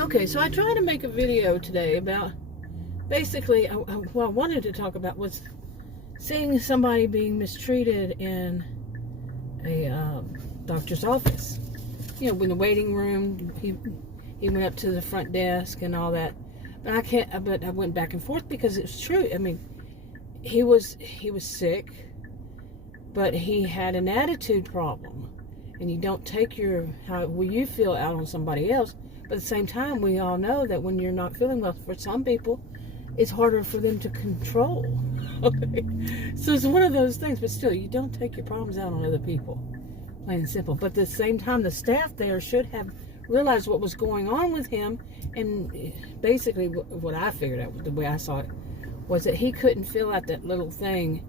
Okay, so I tried to make a video today about basically what I wanted to talk about was seeing somebody being mistreated in a doctor's office. You know, in the waiting room, he went up to the front desk and all that. But I can't. But I went back and forth because it's true. I mean, he was sick, but he had an attitude problem, and you don't take how you feel out on somebody else. But at the same time, we all know that when you're not feeling well, for some people, it's harder for them to control. Okay? So it's one of those things, but still, you don't take your problems out on other people. Plain and simple. But at the same time, the staff there should have realized what was going on with him. And basically, what I figured out, the way I saw it, was that he couldn't fill out that little thing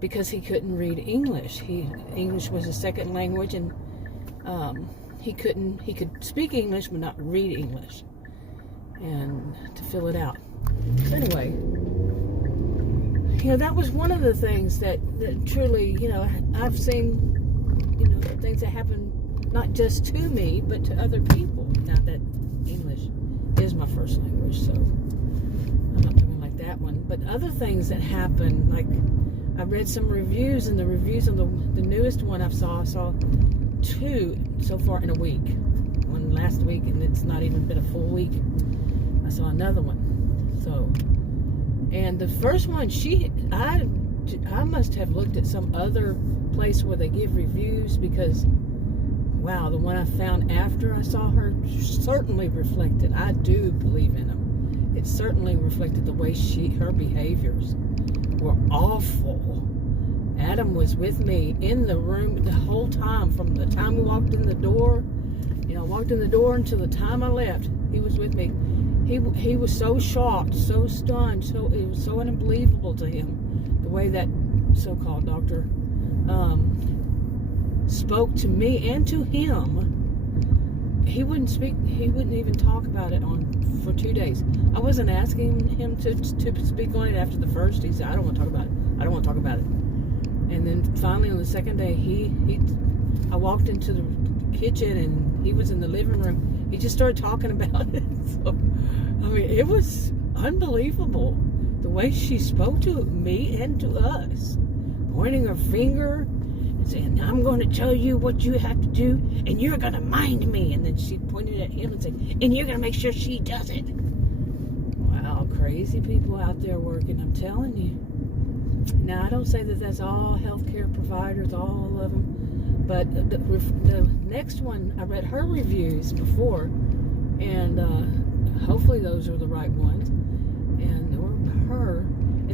because he couldn't read English. English was his second language, and he could speak English but not read English, and to fill it out. So anyway, that was one of the things that truly, I've seen, things that happen not just to me but to other people. Now that English is my first language, so I'm not talking like that one, but other things that happen, like I read some reviews, and the reviews on the newest one I saw 2 so far in a week. One last week, and it's not even been a full week. I saw another one. So, and the first one, I must have looked at some other place where they give reviews, because wow, the one I found after I saw her certainly reflected. I do believe in them. It certainly reflected the way her behaviors were awful. Adam was with me in the room the whole time, from the time we walked in the door, until the time I left. He was with me. He was so shocked, so stunned, it was so unbelievable to him the way that so-called doctor spoke to me and to him. He wouldn't speak. He wouldn't even talk about it for 2 days. I wasn't asking him to speak on it after the first. He said, "I don't want to talk about it. I don't want to talk about it." And then finally on the second day, I walked into the kitchen and he was in the living room. He just started talking about it. So, I mean, it was unbelievable the way she spoke to me and to us, pointing her finger and saying, "I'm going to tell you what you have to do, and you're going to mind me." And then she pointed at him and said, "And you're going to make sure she does it." Wow, crazy people out there working, I'm telling you. Now, I don't say that that's all healthcare providers, all of them, but the next one, I read her reviews before, and hopefully those are the right ones, and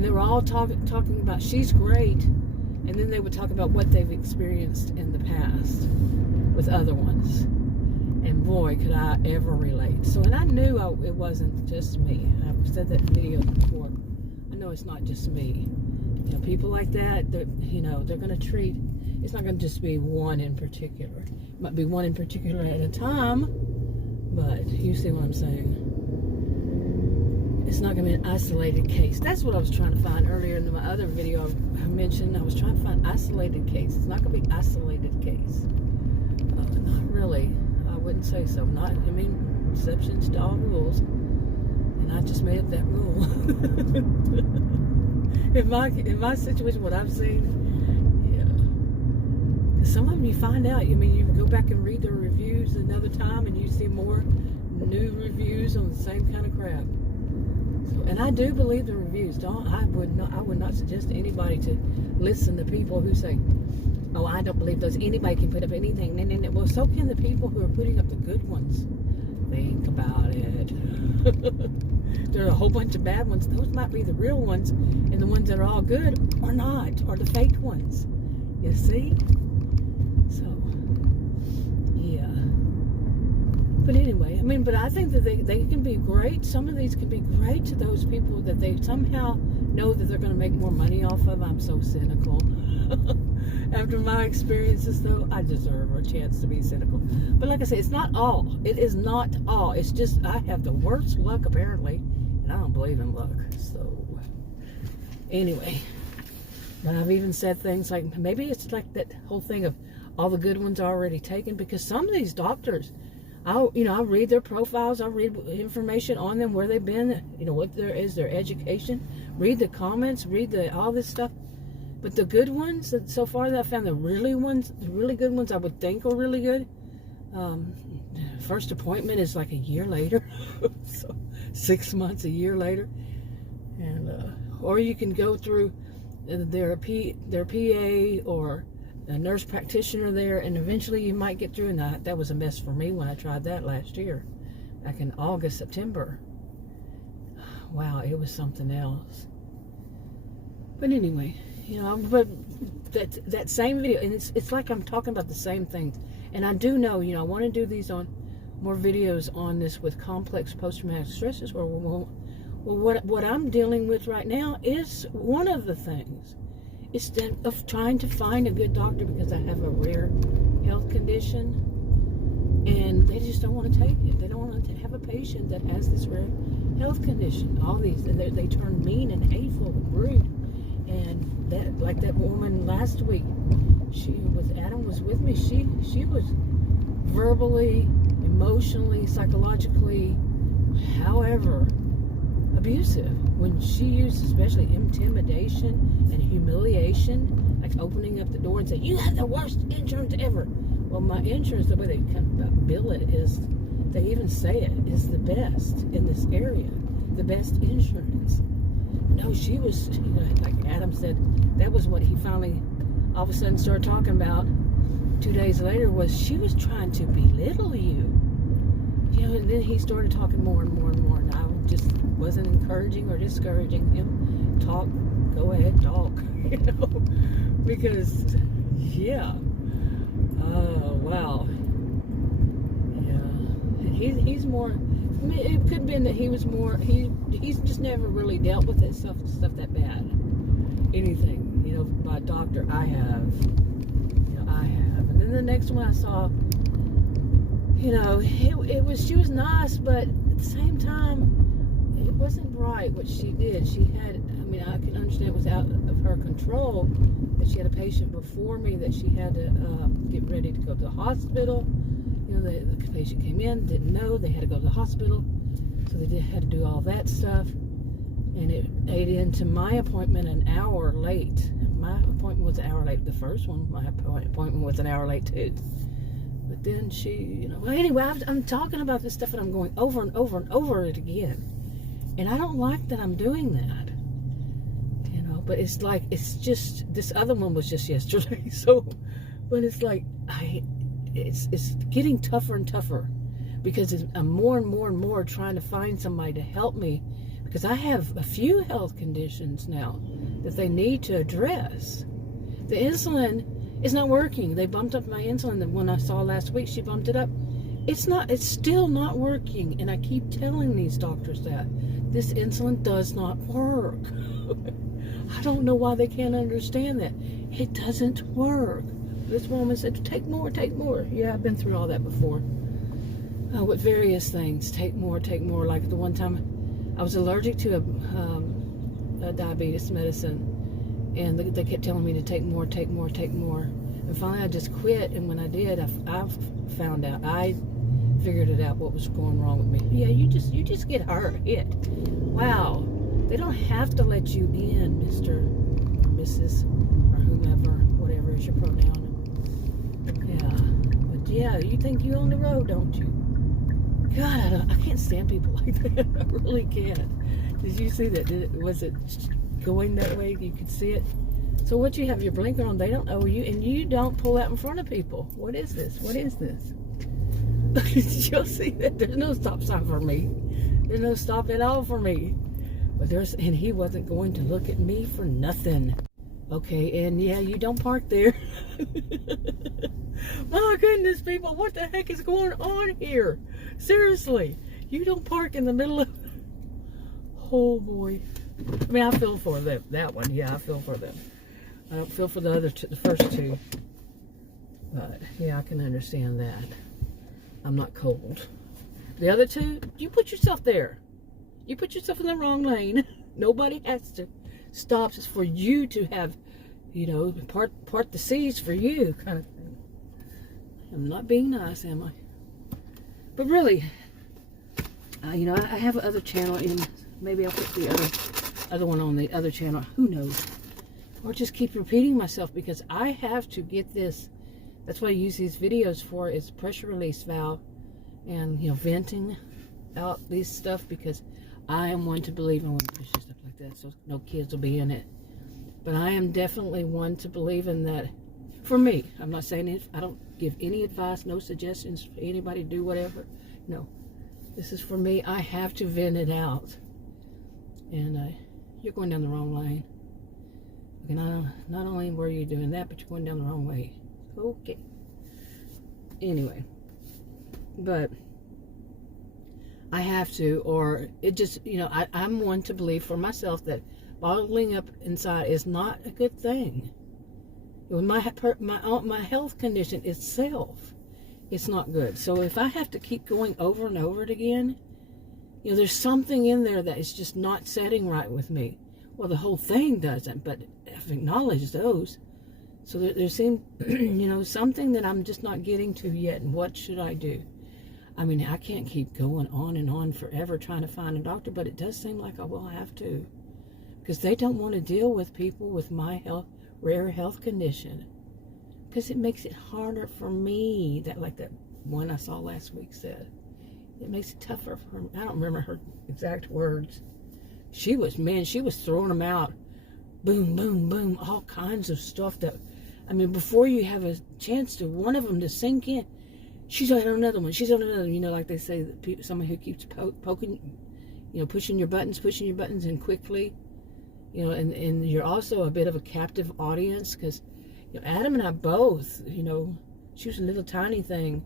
they were all talking about she's great, and then they would talk about what they've experienced in the past with other ones, and boy, could I ever relate. So, and I knew it wasn't just me. I've said that in videos before. I know it's not just me. People like that, they're going to treat, it's not going to just be one in particular. It might be one in particular at a time, but you see what I'm saying. It's not going to be an isolated case. That's what I was trying to find earlier in my other video I mentioned. I was trying to find isolated case. It's not going to be isolated case. Not really. I wouldn't say so. Exceptions to all rules. And I just made up that rule. In my situation, what I've seen, yeah. Some of them you find out, you go back and read the reviews another time, and you see more new reviews on the same kind of crap. So, and I do believe the reviews. I would not suggest to anybody to listen to people who say, "Oh, I don't believe those. Anybody can put up anything." Well, so can the people who are putting up the good ones. Think about it. There are a whole bunch of bad ones. Those might be the real ones, and the ones that are all good are not, or the fake ones. You see? So, yeah. But anyway, but I think that they can be great. Some of these can be great to those people that they somehow know that they're going to make more money off of. I'm so cynical. After my experiences, though, I deserve a chance to be cynical. But like I say, it's not all. It is not all. It's just I have the worst luck, apparently, and I don't believe in luck. So, anyway, but I've even said things like, maybe it's like that whole thing of all the good ones are already taken, because some of these doctors, I read their profiles. I read information on them, where they've been, what is their education. Read the comments, read all this stuff. But the good ones, so far that I found, the really good ones I would think are really good. First appointment is like a year later. So 6 months, a year later. And or you can go through their PA or a nurse practitioner there, and eventually you might get through. And that was a mess for me when I tried that last year, back in August, September. Wow, it was something else. But anyway, but that same video, and it's like I'm talking about the same things. And I do know, I want to do these on more videos on this with complex post-traumatic stress disorder. Well, what I'm dealing with right now is one of the things. Instead of trying to find a good doctor, because I have a rare health condition, and they just don't want to take it. They don't want to have a patient that has this rare health condition. All these, they turn mean and hateful and rude. And that woman last week, Adam was with me. She was verbally, emotionally, psychologically, however, abusive. When she used especially intimidation and humiliation, like opening up the door and saying, "You have the worst insurance ever." Well, my insurance, the way they bill it is, they even say it is the best in this area, the best insurance. No, she was, like Adam said, that was what he finally all of a sudden started talking about 2 days later, was she was trying to belittle you. And then he started talking more and more and more, and I just wasn't encouraging or discouraging him. Talk, go ahead, talk, because, yeah. Oh, wow. Yeah. He's more, it could have been that he was more, he's just never really dealt with that stuff that bad. Anything, by a doctor. I have. And then the next one I saw, she was nice, but at the same time, it wasn't right what she did. She had, I can understand it was out of her control, that she had a patient before me that she had to get ready to go to the hospital. The patient came in, didn't know, they had to go to the hospital, so they had to do all that stuff. And it ate into my appointment an hour late. My appointment was an hour late. The first one, my appointment was an hour late too. But then she, well, anyway, I'm talking about this stuff and I'm going over and over and over it again. And I don't like that I'm doing that. But it's like, it's just, this other one was just yesterday. So, but it's like, it's getting tougher and tougher, because I'm more and more and more trying to find somebody to help me, because I have a few health conditions now that they need to address. The insulin is not working. They bumped up my insulin. The one I saw last week, she bumped it up. It's still not working. And I keep telling these doctors that this insulin does not work. I don't know why they can't understand that. It doesn't work. This woman said, take more, take more. Yeah, I've been through all that before. With various things. Take more, take more. Like the one time I was allergic to a diabetes medicine, and they kept telling me to take more, take more, take more. And finally I just quit, and when I did, I found out. I figured it out, what was going wrong with me. Yeah, you just get hit. Wow. They don't have to let you in, Mr. or Mrs. or whomever, whatever is your pronoun. Yeah. But yeah, you think you own the road, don't you? God, I can't stand people like that. I really can't. Did you see that? Was it going that way? You could see it. So what, you have your blinker on, they don't know you, and you don't pull out in front of people. What is this? What is this? You'll see that there's no stop sign for me. There's no stop at all for me. But and he wasn't going to look at me for nothing. Okay, and yeah, you don't park there. My goodness, people, what the heck is going on here? Seriously, you don't park in the middle of... Oh boy. I feel for them. That one, yeah, I feel for them. I don't feel for the other two, the first two. But yeah, I can understand that. I'm not cold. The other two, you put yourself there. You put yourself in the wrong lane. Nobody has to stop. It's for you to have, part the seas for you, kind of thing. I'm not being nice, am I? But really, you know, I have another channel, and maybe I'll put the other one on the other channel. Who knows? Or just keep repeating myself, because I have to get this. That's what I use these videos for, is pressure release valve, and, you know, venting out these stuff, because I am one to believe in when push stuff like that, so no kids will be in it. But I am definitely one to believe in that. For me, I'm not saying it, I don't give any advice, no suggestions for anybody to do whatever. No, this is for me. I have to vent it out. And you're going down the wrong lane. Okay, not only were you doing that, but you're going down the wrong way. Okay. Anyway, but I have to, or it just, you know, I'm one to believe for myself that bottling up inside is not a good thing. My health condition itself, it's not good. So if I have to keep going over and over it again, you know, there's something in there that is just not setting right with me. Well, the whole thing doesn't, but I've acknowledged those. So there seems, you know, something that I'm just not getting to yet. And what should I do? I mean, I can't keep going on and on forever trying to find a doctor, but it does seem like I will have to, because they don't want to deal with people with my rare health condition, because it makes it harder for me. That, like that one I saw last week said, it makes it tougher for me. I don't remember her exact words. She was throwing them out, boom, boom, boom, all kinds of stuff that, I mean, before you have a chance to one of them to sink in, she's on another one. She's on another. You know, like they say, that someone who keeps poking, you know, pushing your buttons, and quickly. You know, and you're also a bit of a captive audience, because, you know, Adam and I both, you know, she was a little tiny thing,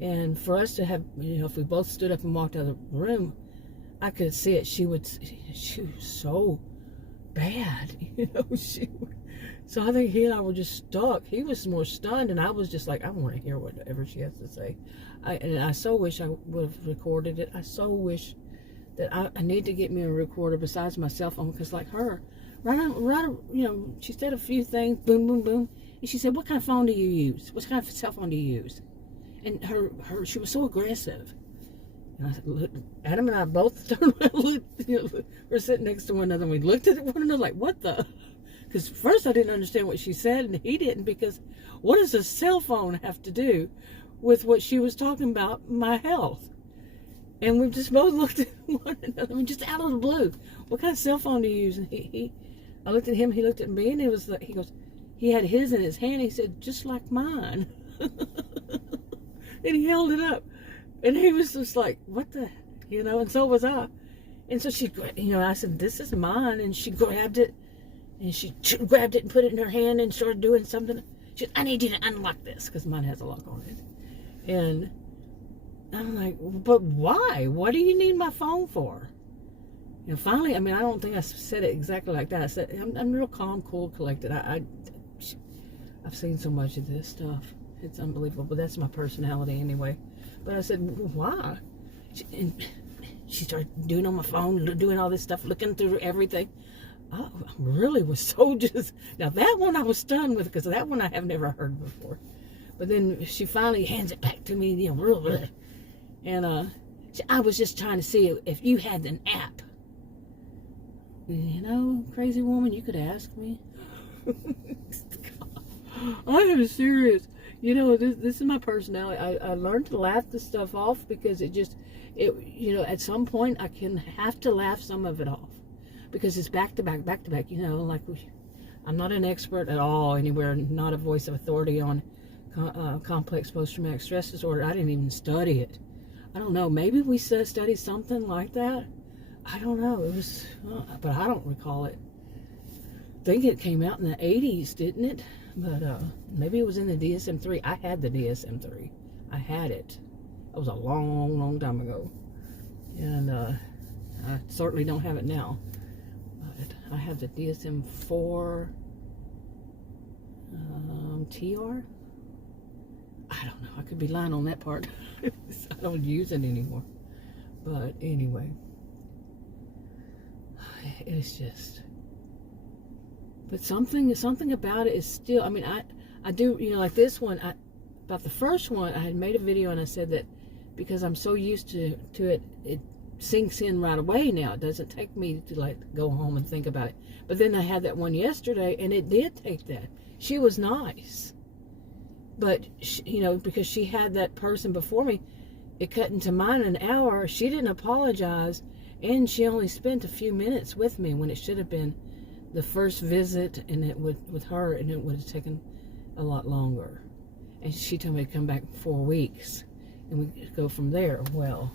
and for us to have, you know, if we both stood up and walked out of the room, I could see it. She was so bad, you know. So I think he and I were just stuck. He was more stunned, and I was just like, I want to hear whatever she has to say. And I so wish I would have recorded it. I so wish that I need to get me a recorder besides my cell phone, because like her, right, you know, she said a few things, boom, boom, boom, and she said, what kind of phone do you use? What kind of cell phone do you use? And she was so aggressive. And I said, look, Adam and I both turned around, looked, you know, we're sitting next to one another, and we looked at one another like, what the? Because first I didn't understand what she said, and he didn't, because what does a cell phone have to do with what she was talking about, my health? And we just both looked at one another, I mean, just out of the blue. What kind of cell phone do you use? And I looked at him, he looked at me, and it was like, he goes, he had his in his hand, he said, just like mine. And he held it up. And he was just like, what the, you know, and so was I. And so she, you know, I said, this is mine. And she grabbed it, and she grabbed it and put it in her hand and started doing something. She said, I need you to unlock this, because mine has a lock on it. And I'm like, but why? What do you need my phone for? You know, finally, I mean, I don't think I said it exactly like that. I said, I'm real calm, cool, collected. I've seen so much of this stuff. It's unbelievable, but that's my personality anyway. But I said, why? She started doing on my phone, doing all this stuff, looking through everything. I really was so just, now that one I was stunned with, because that one I have never heard before. But then she finally hands it back to me, you know, real good. And I was just trying to see if you had an app. You know, crazy woman, you could ask me. I am serious. You know, this is my personality. I learned to laugh this stuff off, because it you know, at some point I have to laugh some of it off, because it's back to back, you know, like I'm not an expert at all anywhere, not a voice of authority on complex post-traumatic stress disorder. I didn't even study it. I don't know. Maybe we studied something like that. I don't know. It was, but I don't recall it. I think it came out in the 80s, didn't it? But maybe it was in the DSM-3. I had the DSM-3. I had it. That was a long, long time ago. And I certainly don't have it now. But I have the DSM-4 TR. I don't know. I could be lying on that part. I don't use it anymore. But anyway, it's just. But something about it is still. I mean, I do. You know, like this one. About the first one, I had made a video and I said that because I'm so used to it. It sinks in right away now. It doesn't take me to like go home and think about it. But then I had that one yesterday, and it did take that. She was nice, but she, because she had that person before me, it cut into mine an hour. She didn't apologize, and she only spent a few minutes with me when it should have been the first visit, and it would with her, and it would have taken a lot longer. And she told me to come back 4 weeks, and we go from there. Well,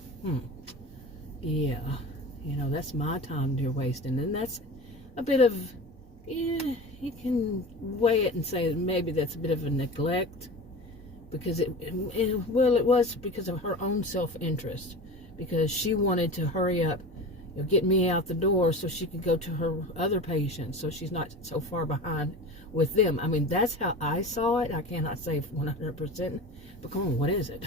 yeah, that's my time you're wasting, and that's a bit of, yeah, you can weigh it and say that maybe that's a bit of a neglect, because it was because of her own self-interest, because she wanted to hurry up, get me out the door so she could go to her other patients, so she's not so far behind with them. I mean, that's how I saw it. I cannot say 100%, but come on, what is it?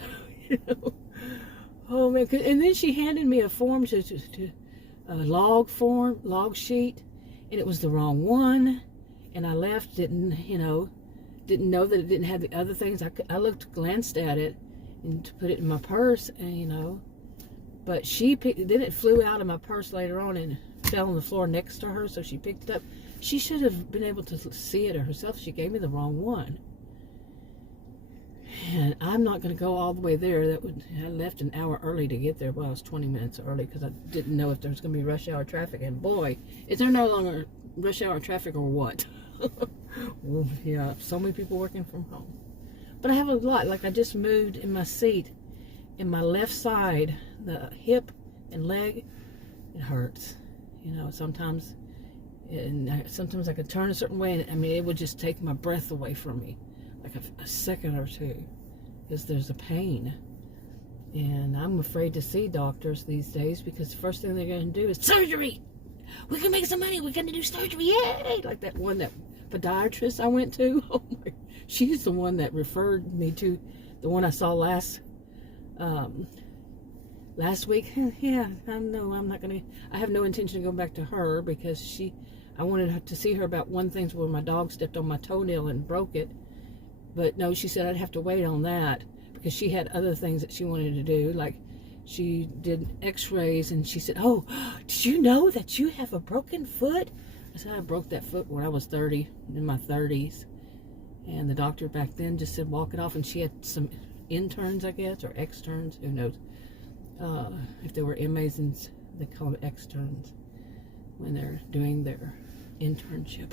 Oh man! And then she handed me a form to a log sheet, and it was the wrong one. And I left, didn't know that it didn't have the other things. I glanced at it, and to put it in my purse, and but then it flew out of my purse later on and fell on the floor next to her. So she picked it up. She should have been able to see it herself. She gave me the wrong one. And I'm not going to go all the way there. I left an hour early to get there. Well, I was 20 minutes early because I didn't know if there was going to be rush hour traffic. And boy, is there no longer rush hour traffic or what? Well, yeah, so many people working from home. But I have a lot. Like, I just moved in my seat, in my left side, the hip and leg, it hurts. Sometimes I could turn a certain way, and it would just take my breath away from me, like a second or two, because there's a pain. And I'm afraid to see doctors these days, because the first thing they're going to do is surgery. We can make some money. We're going to do surgery. Yay! Like that podiatrist I went to. Oh my! She's the one that referred me to the one I saw last week. Yeah, I'm not going to. I have no intention of going back to her, because I wanted to see her about one thing where my dog stepped on my toenail and broke it. But no, she said I'd have to wait on that, because she had other things that she wanted to do. Like, she did x-rays, and she said, "Oh, did you know that you have a broken foot?" I said, "I broke that foot when I was in my 30s. And the doctor back then just said, walk it off. And she had some interns, I guess, or externs, who knows. If they were MAs, and they call them externs when they're doing their internship,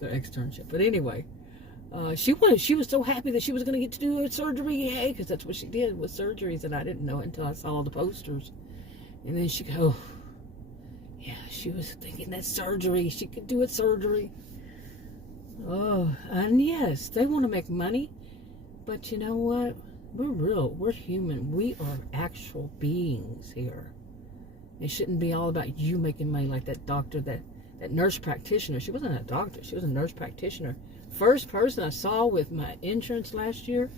their externship. But anyway, she was so happy that she was going to get to do a surgery, yay, because that's what she did with surgeries, and I didn't know it until I saw the posters. And then she go, yeah, she was thinking that surgery, she could do a surgery. Oh, and yes, they want to make money, but you know what? We're human. We are actual beings here. It shouldn't be all about you making money, like that doctor, that nurse practitioner. She wasn't a doctor, she was a nurse practitioner. First person I saw with my insurance last year,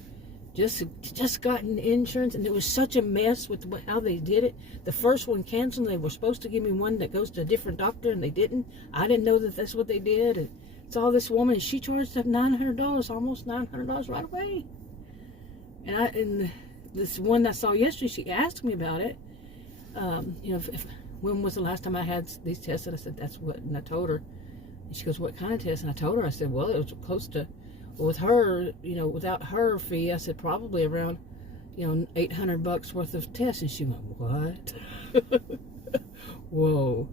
just gotten insurance, and it was such a mess with how they did it. The first one canceled, and they were supposed to give me one that goes to a different doctor, and they didn't. I didn't know that that's what they did. And saw this woman, and she charged up $900, almost $900 right away. And this one I saw yesterday, she asked me about it. When was the last time I had these tests? And I said, that's what, and I told her. And she goes, what kind of test? And I told her, I said, well, it was close to, with her, without her fee, I said probably around, $800 worth of tests. And she went, what? Whoa.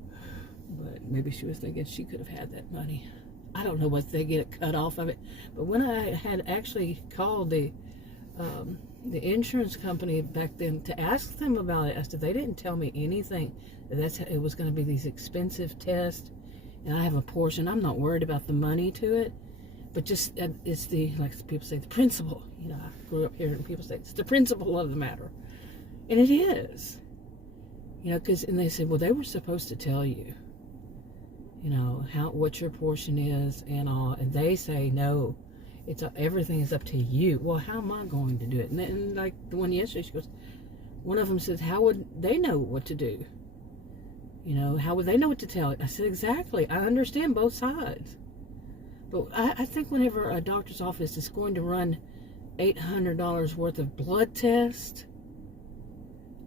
But maybe she was thinking she could have had that money. I don't know what they get cut off of it. But when I had actually called the insurance company back then to ask them about it, I said, they didn't tell me anything. It was going to be these expensive tests, and I have a portion. I'm not worried about the money to it, but just it's like people say, the principle. I grew up here, and people say it's the principle of the matter, and it is. And they said, well, they were supposed to tell you, what your portion is and all, and they say no. Everything is up to you. Well, how am I going to do it? And like the one yesterday, she goes, one of them says, how would they know what to do? How would they know what to tell it? I said, exactly. I understand both sides. But I think whenever a doctor's office is going to run $800 worth of blood tests,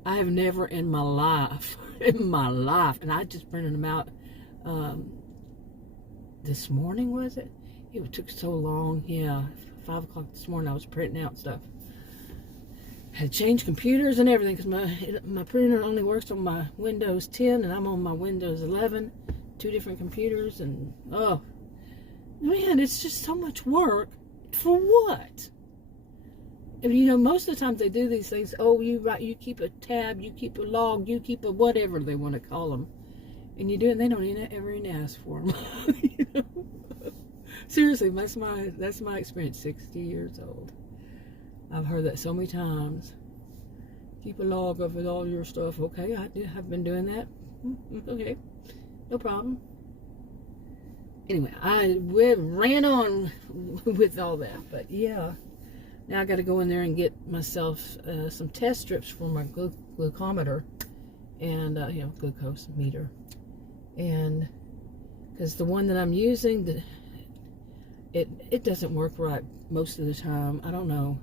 I have never in my life, and I just printed them out this morning, was it? It took so long. Yeah, 5 o'clock this morning I was printing out stuff. Had to change computers and everything because my printer only works on my Windows 10 and I'm on my Windows 11. 2 different computers, and oh man, it's just so much work for what? And you know, most of the time they do these things. Oh, you keep a tab, you keep a log, you keep a whatever they want to call them, and you do it. And they don't ever ask for them. You know? Seriously, that's my experience. 60 years old. I've heard that so many times. Keep a log of all your stuff. Okay, I've been doing that. Okay, no problem. Anyway, we ran on with all that, but yeah. Now I got to go in there and get myself some test strips for my glucometer and you know, glucose meter, and because the one that I'm using, it doesn't work right most of the time. I don't know.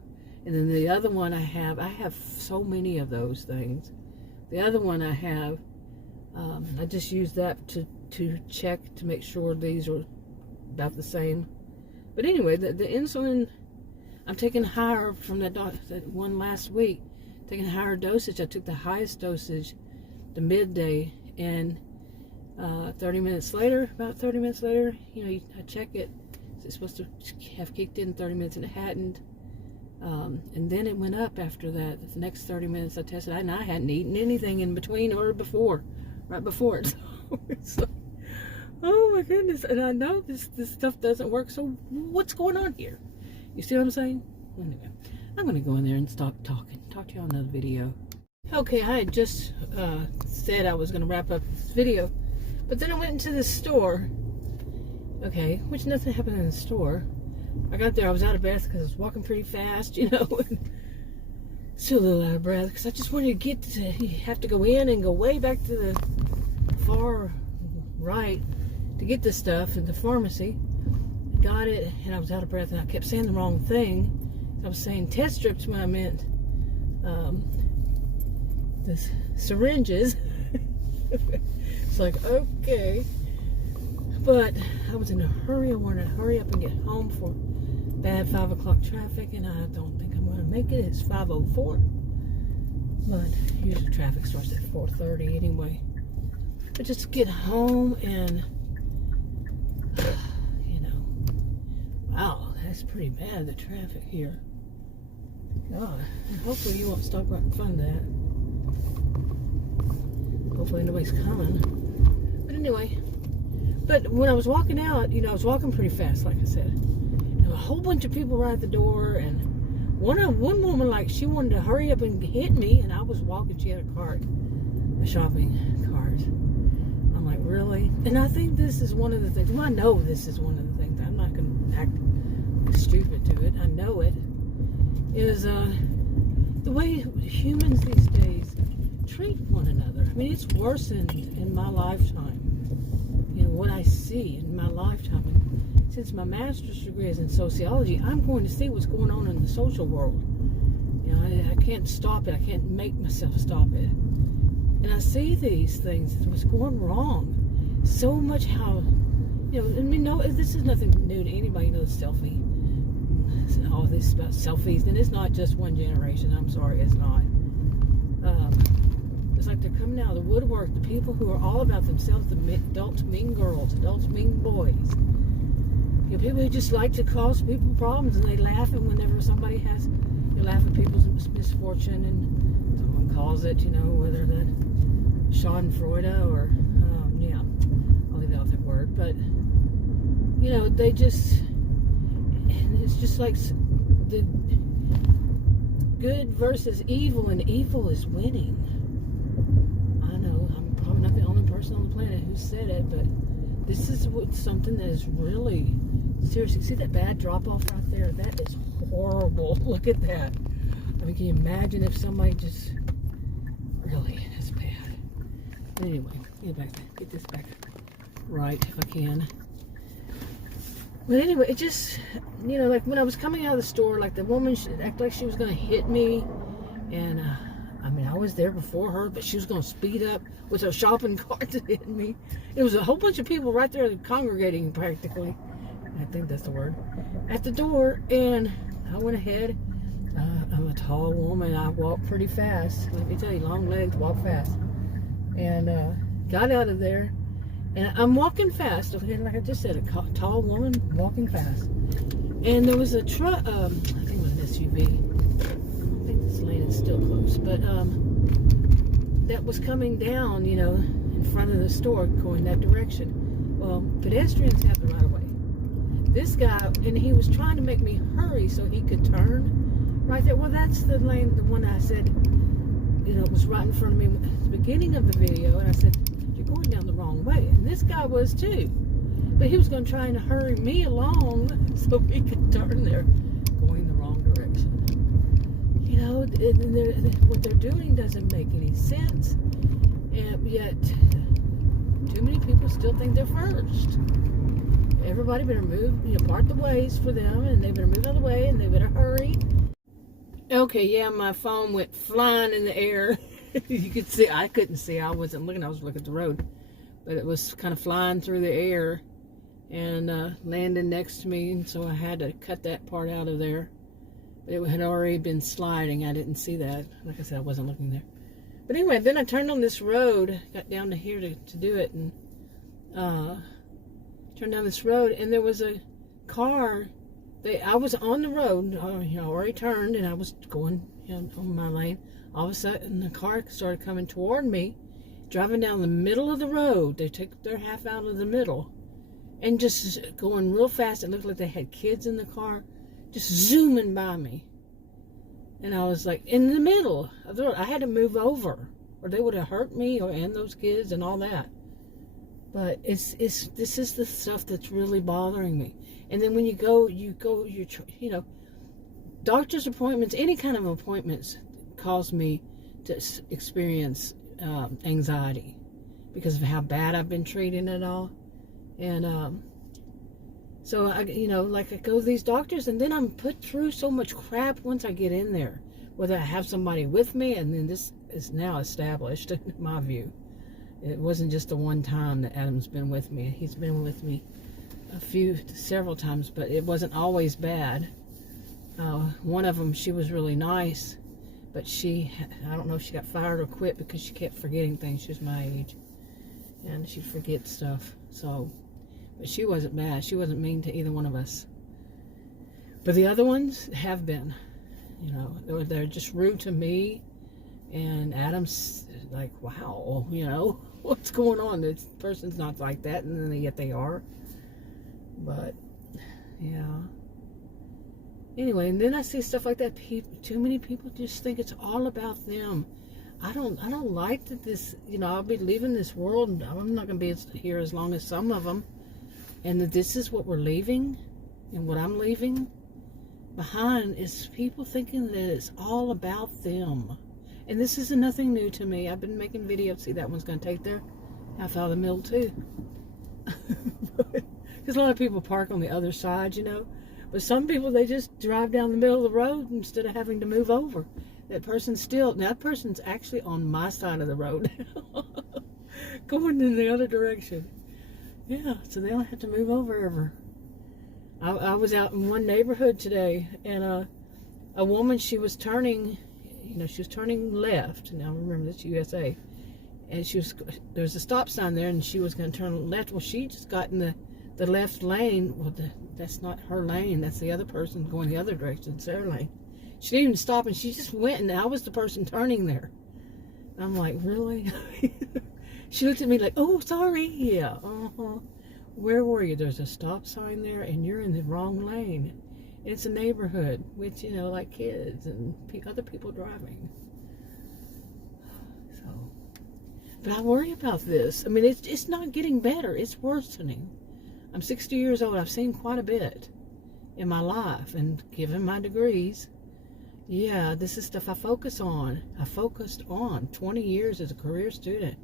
And then the other one I have so many of those things. The other one I have, I just use that to check to make sure these are about the same. But anyway, the insulin, I'm taking higher from that one last week. Taking higher dosage. I took the highest dosage the midday, and 30 minutes later, about 30 minutes later, you know, I check it. It's supposed to have kicked in 30 minutes, and it hadn't. And then it went up after that. The next 30 minutes I tested, and I hadn't eaten anything in between or before, right before it. So it's like, oh my goodness! And I know this stuff doesn't work. So what's going on here? You see what I'm saying? Anyway, I'm going to go in there and stop talking. Talk to you on another video. Okay, I had just said I was going to wrap up this video, but then I went into the store. Okay, which nothing happened in the store. I got there, I was out of breath because I was walking pretty fast, you know. Still a little out of breath because I just wanted to have to go in and go way back to the far right to get this stuff at the pharmacy. Got it, and I was out of breath, and I kept saying the wrong thing. I was saying test strips when I meant the syringes. It's like, okay. But I was in a hurry. I wanted to hurry up and get home for bad 5 o'clock traffic, and I don't think I'm going to make it. It's 5:04. But usually traffic starts at 4:30 anyway. But just get home and... Wow, that's pretty bad, the traffic here. God, hopefully you won't stop right in front of that. Hopefully nobody's coming. But anyway, when I was walking out, you know, I was walking pretty fast, like I said. And a whole bunch of people right at the door, and one woman, like, she wanted to hurry up and hit me, and I was walking, she had a cart, a shopping cart. I'm like, really? And I think this is one of the things, well, I know this is one of the things, I'm not going to act stupid to it, I know it, is the way humans these days treat one another. I mean, it's worse in my lifetime. You know, what I see in my lifetime. And since my master's degree is in sociology, I'm going to see what's going on in the social world. You know, I can't stop it. I can't make myself stop it. And I see these things, what's going wrong. So much how, you know, I mean, no, this is nothing new to anybody who knows selfie. All this about selfies, and it's not just one generation. I'm sorry, it's not. It's like they're coming out of the woodwork. The people who are all about themselves, the adults mean girls, adults mean boys. You know, people who just like to cause people problems, and they laugh at whenever somebody has. They laugh at people's misfortune, and someone calls it, you know, whether that Schadenfreude or yeah, I'll leave that with that word, but you know, they just. And it's just like the good versus evil, and evil is winning. I know, I'm probably not the only person on the planet who said it, but this is something that is really seriously. See that bad drop off right there? That is horrible. Look at that. I mean, can you imagine if somebody just really is bad? But anyway, get this back right if I can. But anyway, it just, you know, like when I was coming out of the store, like the woman acted like she was going to hit me, and I mean, I was there before her, but she was going to speed up with her shopping cart to hit me. It was a whole bunch of people right there congregating practically. I think that's the word. At the door, and I went ahead. I'm a tall woman. I walk pretty fast. Let me tell you, long legs, walk fast. And got out of there. And I'm walking fast. Okay, like I just said, a tall woman walking fast. And there was a truck, I think it was an SUV. I think this lane is still closed. But that was coming down, you know, in front of the store going that direction. Well, pedestrians have the right of way. This guy, and he was trying to make me hurry so he could turn right there. Well, that's the lane, the one I said, you know, it was right in front of me at the beginning of the video. And I said, you're going down the wrong way. And this guy was too. But he was going to try and hurry me along so he could turn there going the wrong direction. You know, what they're doing doesn't make any sense. And yet, too many people still think they're first. Everybody better move, you know, part the ways for them, and they better move out of the way, and they better hurry. Okay, yeah, my phone went flying in the air. You could see, I couldn't see, I wasn't looking, I was looking at the road. But it was kind of flying through the air and landing next to me, and so I had to cut that part out of there. But it had already been sliding, I didn't see that. Like I said, I wasn't looking there. But anyway, then I turned on this road, got down to here to do it, and turned down this road, and there was a car. I was on the road, you know, already turned, and I was going, you know, on my lane. All of a sudden, the car started coming toward me, driving down the middle of the road. They took their half out of the middle, and just going real fast. It looked like they had kids in the car, just zooming by me. And I was like, in the middle of the road. I had to move over, or they would have hurt me, and those kids, and all that. But this is the stuff that's really bothering me. And then when you know, doctor's appointments, any kind of appointments cause me to experience anxiety because of how bad I've been treating it all. And so I, you know, like I go to these doctors, and then I'm put through so much crap once I get in there, whether I have somebody with me. And then this is now established in my view. It wasn't just the one time that Adam's been with me. He's been with me several times, but it wasn't always bad. One of them, she was really nice, but I don't know if she got fired or quit because she kept forgetting things. She was my age, and she'd forget stuff. So, but she wasn't bad. She wasn't mean to either one of us. But the other ones have been, you know, they're just rude to me. And Adam's like, wow, you know, what's going on? This person's not like that, and then yet they are. But yeah. Anyway, and then I see stuff like that. Too many people just think it's all about them. I don't like that this, you know, I'll be leaving this world, and I'm not going to be here as long as some of them. And that this is what we're leaving, and what I'm leaving behind is people thinking that it's all about them. And this is nothing new to me. I've been making videos. See, that one's going to take their half out of the middle too. Because a lot of people park on the other side, you know. But some people, they just drive down the middle of the road instead of having to move over. That person's now that person's actually on my side of the road. Going in the other direction. Yeah, so they don't have to move over ever. I was out in one neighborhood today, and a woman, she was turning, you know, she was turning left. Now remember, this USA. And there's a stop sign there, and she was going to turn left. Well, she just got in the left lane. Well, that's not her lane. That's the other person going the other direction. It's their lane. She didn't even stop, and she just went, and I was the person turning there. I'm like, really? She looked at me like, oh, sorry. Yeah, Where were you? There's a stop sign there, and you're in the wrong lane. And it's a neighborhood with, you know, like kids and other people driving. So, but I worry about this. I mean, it's not getting better. It's worsening. I'm 60 years old. I've seen quite a bit in my life, and given my degrees, yeah, this is stuff I focus on. I focused on 20 years as a career student.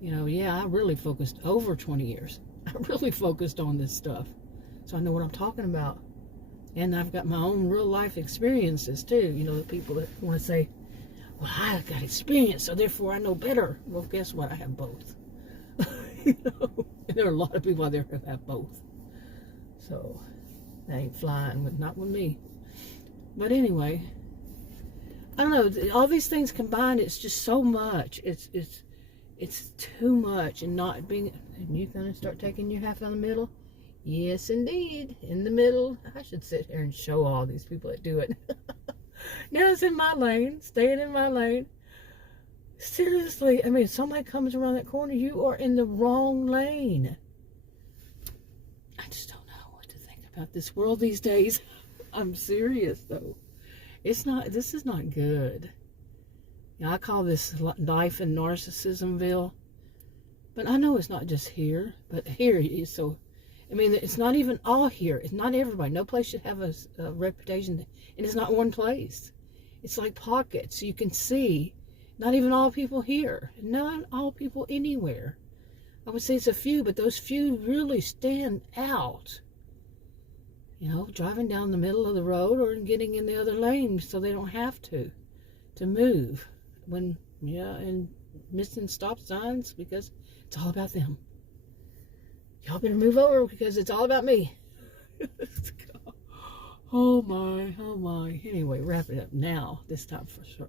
You know, yeah, I really focused over 20 years. I really focused on this stuff. So I know what I'm talking about. And I've got my own real life experiences too. You know, the people that want to say, well, I got experience, so therefore I know better. Well, guess what? I have both. You know, and there are a lot of people out there who have both. So that ain't flying, not with me. But anyway, I don't know. All these things combined, it's just so much. It's too much, and not being. And you gonna start taking your half on the middle? Yes, indeed, in the middle. I should sit here and show all these people that do it. Now it's in my lane, staying in my lane. Seriously, I mean, if somebody comes around that corner, you are in the wrong lane. I just don't know what to think about this world these days. I'm serious, though. This is not good. You know, I call this life in Narcissism-Ville. But I know it's not just here, but here it is. So, I mean, it's not even all here. It's not everybody. No place should have a reputation. And it's not one place. It's like pockets. You can see. Not even all people here. Not all people anywhere. I would say it's a few, but those few really stand out. You know, driving down the middle of the road or getting in the other lane so they don't have to move. And missing stop signs because it's all about them. Y'all better move over because it's all about me. Oh my. Anyway, wrap it up now, this time for sure,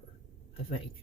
I think.